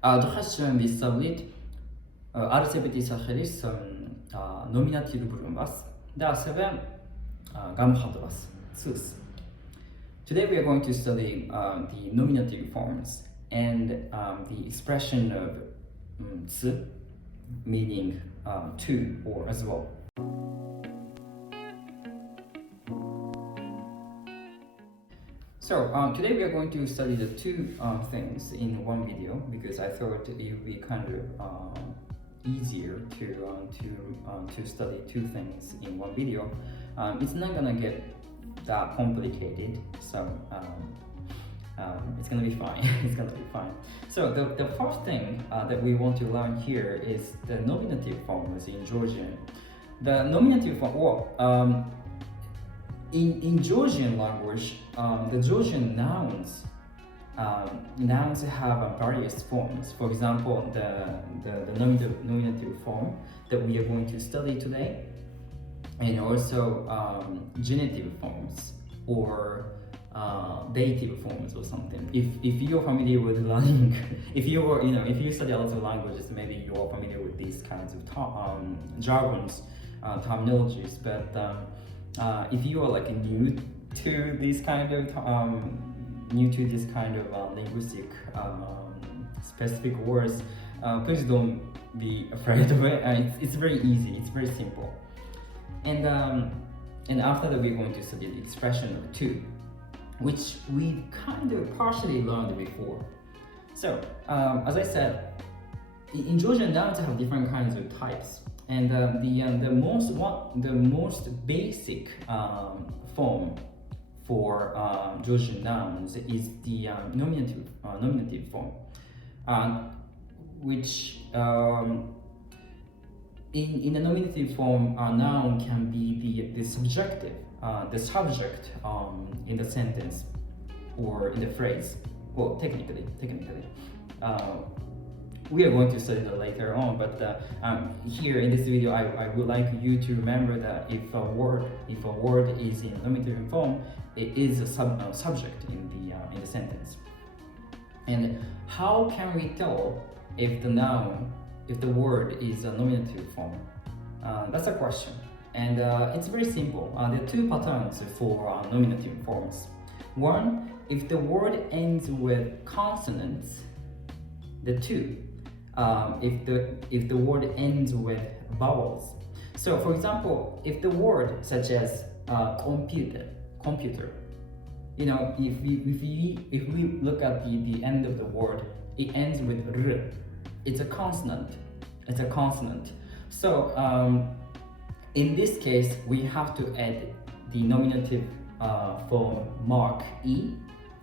დღეს ვისწავლით არცებითი სახელის ნომინატიურ ბრუნვას და ასევე გამოხატვას ცის. Today we are going to study the nominative forms and the expression of つ meaning to or as well. So today we are going to study the two things in one video because I thought it would be kind of easier to study two things in one video. It's not gonna get that complicated, so it's gonna be fine. It's gonna be fine. So the first thing that we want to learn here is the nominative forms in Georgian. The nominative form, in Georgian language, the Georgian nouns have various forms. For example, the nominative form that we are going to study today, and also genitive forms or dative forms or something. If you're familiar with learning, if you study a lot of languages, maybe you are familiar with these kinds of jargons, terminologies. But if you are like new to this kind of linguistic specific words, please don't be afraid of it. It's very easy. It's very simple. And after that, we're going to study the expression of to, which we kind of partially learned before. So as I said, in Georgian nouns have different kinds of types. And the most basic form for Georgian nouns is the nominative form, which in the nominative form, a noun can be the subject in the sentence or in the phrase. Well, technically. We are going to study that later on, but here in this video, I would like you to remember that if a word is in nominative form, it is a subject in the sentence. And how can we tell if the word is a nominative form? That's a question, and it's very simple. There are two patterns for nominative forms. One, if the word ends with consonants. The two, if the word ends with vowels. So for example, if the word such as computer, if we look at the end of the word, it ends with r. It's a consonant. So in this case, we have to add the nominative form mark e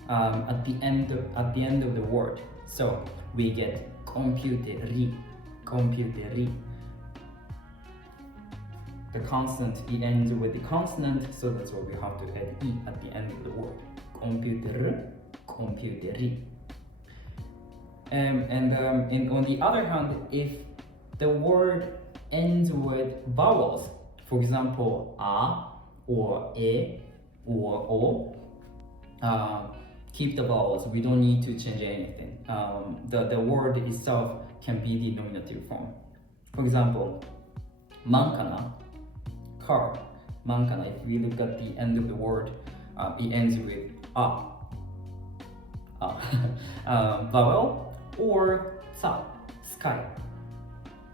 at the end of the word. So we get computeri. The consonant e ends with the consonant, so that's why we have to add e at the end of the word. Computeri. And on the other hand, if the word ends with vowels, for example, a or e or o, keep the vowels. We don't need to change anything. The word itself can be the nominative form. For example, mankana, car. Mankana. If we look at the end of the word, it ends with a. Vowel, or sa, sky.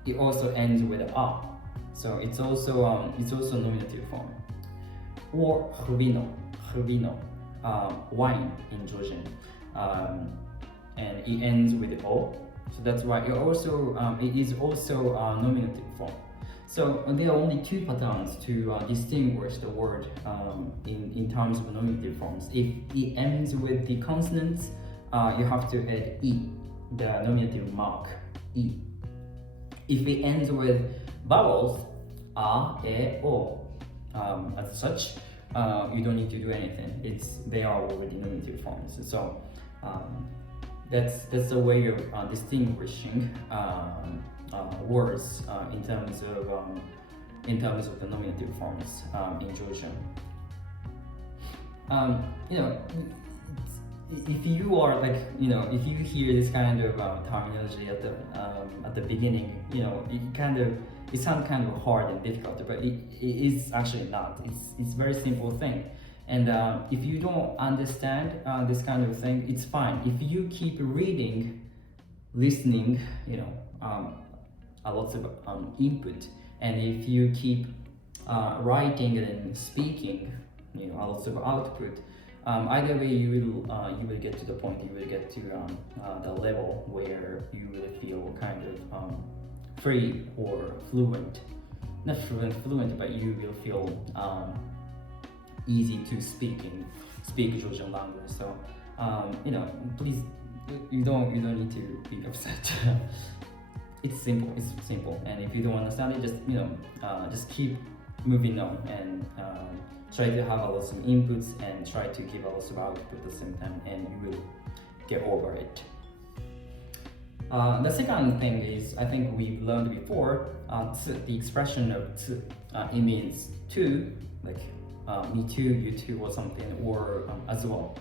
It also ends with a. So it's also nominative form. Or hrvino. Wine in Georgian, and it ends with o, so that's why it is also a nominative form. So there are only two patterns to distinguish the word in terms of nominative forms. If it ends with the consonants, you have to add e, the nominative mark e. If it ends with vowels, a, e, o, as such, you don't need to do anything. They are already nominative forms. So that's the way of distinguishing words in terms of the nominative forms in Georgian. if you are like, if you hear this kind of terminology at the beginning, it sounds kind of hard and difficult, but it is actually not. It's very simple thing. And if you don't understand this kind of thing, it's fine. If you keep reading, listening, a lot of input, and if you keep writing and speaking, a lot of output, either way you will get to the point, you will get to the level where you will feel kind of free or fluent. Not fluent, but you will feel easy to speak Georgian language. So please, you don't need to be upset. It's simple, and if you don't understand it, just keep moving on and try to have a lot of inputs and try to give a lot of output at the same time, and you will get over it. The second thing is, I think we've learned before, the expression of it means to, like me too, you too, or something, or as well,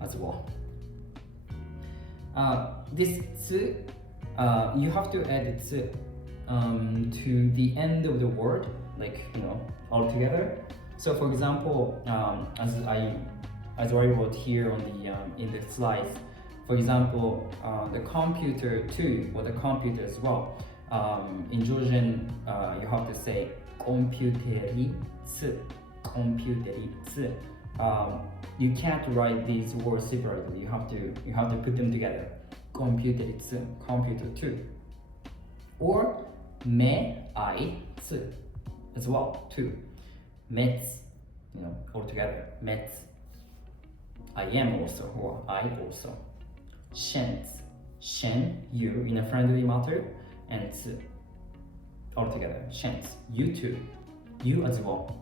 as well. This you have to add to the end of the word, like all together. So for example, as I wrote here on the in the slides, for example, the computer too, or the computer as well. In Georgian, you have to say 컴퓨터이 츠. You can't write these words separately. You have to put them together. 컴퓨터이 츠, computer too. Or I 츠 as well too. Mets, all together. Mets. I am also, or I also. Shen, you in a friendly matter, and 츠 all together. Shens, you too. You as well.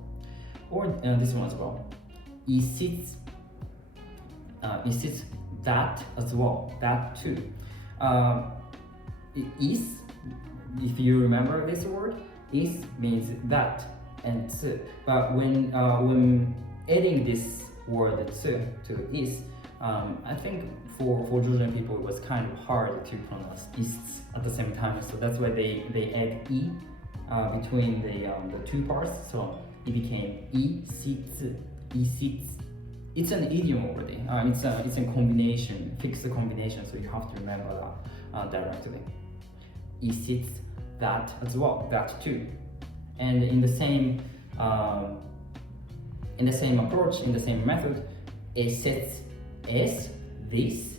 Or this one as well. It sits that as well. That too. Is, if you remember this word, is means that and 츠. But when adding this word 츠 to is, I think for Georgian people it was kind of hard to pronounce is at the same time. So that's why they add e between the two parts. So it became e sits. It's an idiom already. It's a combination, fixed combination. So you have to remember that directly. E sits, that as well, that too. And in the same approach, in the same method, it sits s, this,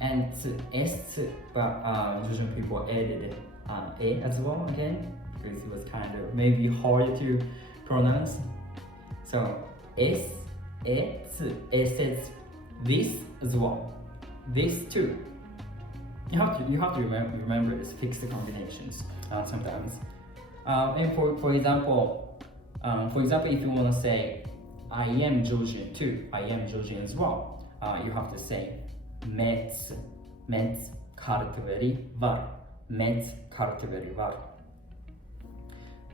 and s, but Georgian people added a as well again, because it was kind of maybe hard to pronounce. So s, sits, this as well, this too. You have to remember these fixed combinations sometimes. And for example, if you want to say I am Georgian too, I am Georgian as well, you have to say mets kartveri var. Mets kartveri var.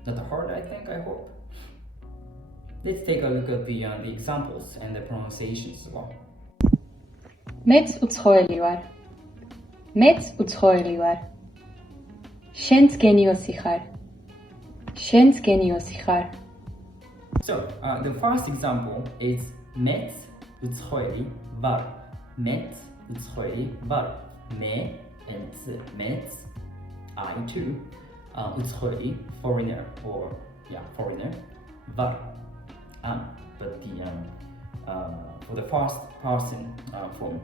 Not hard, I think, I hope. Let's take a look at the examples and the pronunciations as well. მეც უცხოელი ვარ. მეც უცხოელი ვარ. შენც გენიოსი ხარ. შენც გენიოსი ხარ. So, the first example is მეც უცხოელი ვარ. მეც უცხოელი ვარ. მე and მეც, I too, უცხოელი, foreigner, or foreigner, var. But for the first person form,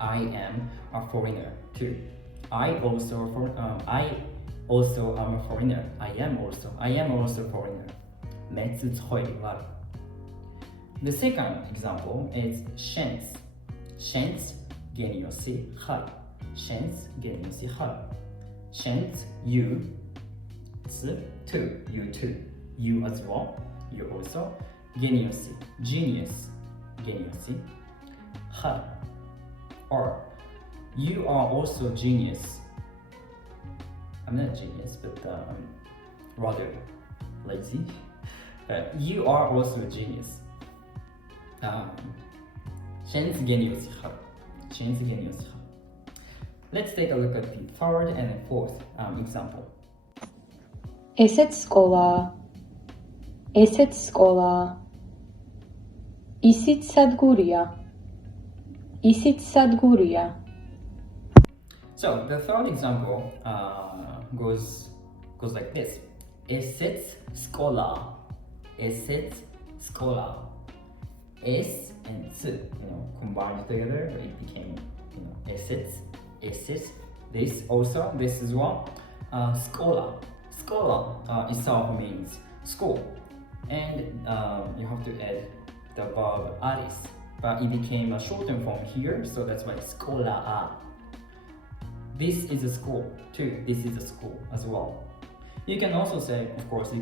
I am a foreigner too. I also am a foreigner. I am also foreigner. 메ծ 우ცხოელი var. The second example is შენც. შენც გენიოსი ხარ. შენც გენიოსი ხარ. შენც, you, too, you too. You as well, you also. genius, genius, genius. ხარ, or you are also genius. I'm not genius, but rather lazy. You are also a genius. Let's take a look at the third and the fourth example. ესეც სკოლაა. ესეც სკოლაა. ისიც სადგურია. ისიც სადგურია. So the third example goes like this. ესეც სკოლაა. ესეც სკოლაა. S and S, combined together, it became, esets. This also, this as well. Scola. Scola itself means school, and you have to add the verb aris, but it became a shortened form here, so that's why scola. This is a school too. This is a school as well. You can also say, of course,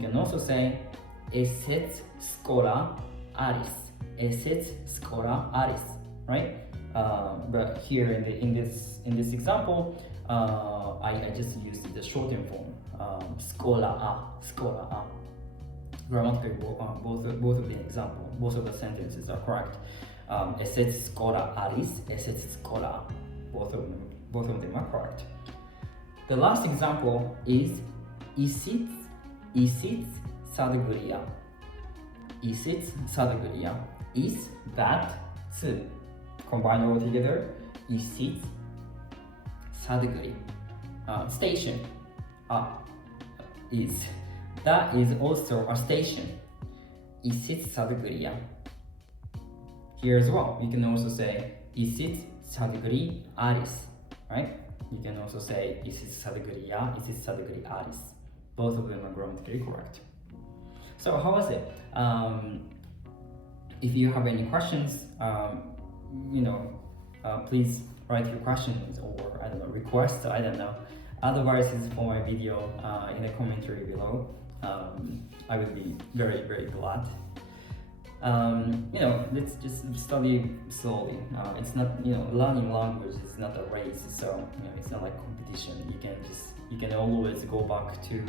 esets scola aris. Esets scola aris, right? But here in this example, I just used the shortened form, scola. Grammatically, both of the example, both of the sentences are correct. Esets scola aris, esets scola, both of them are correct. The last example is isits sadguria. Isits sadguria. Is that combine all together. Isits sadguri. Station. Is that is also a station. Isits sadguria. Here as well, you can also say isits sadguri aris, right? You can also say isits sadguria, isits sadguri aris. Both of them are grammatically correct. So how was it? If you have any questions, please write your questions or requests. I don't know, advices for my video in the commentary below. I would be very, very glad. Let's just study slowly. It's not, learning language is not a race, so it's not like competition. You can always go back to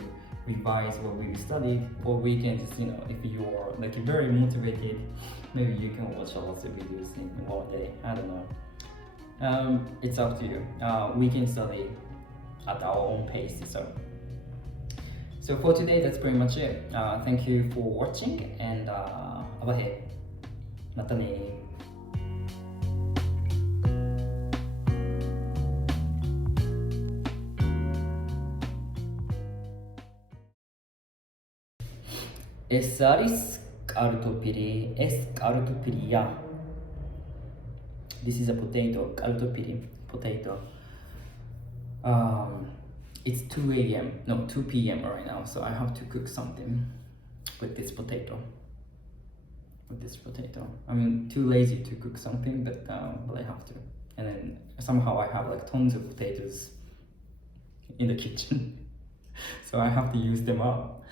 revise what we studied, or we can just, if you're like very motivated, maybe you can watch lots of videos in one day. I don't know. It's up to you. We can study at our own pace. So for today, that's pretty much it. Thank you for watching, and abahe. Mata ne. Es aris kartopiri, es kartopiriya. This is a potato, kartopiri, potato. It's 2 a.m. No, 2 p.m. right now, so I have to cook something with this potato. I'm too lazy to cook something, but I have to. And then somehow I have like tons of potatoes in the kitchen, so I have to use them up.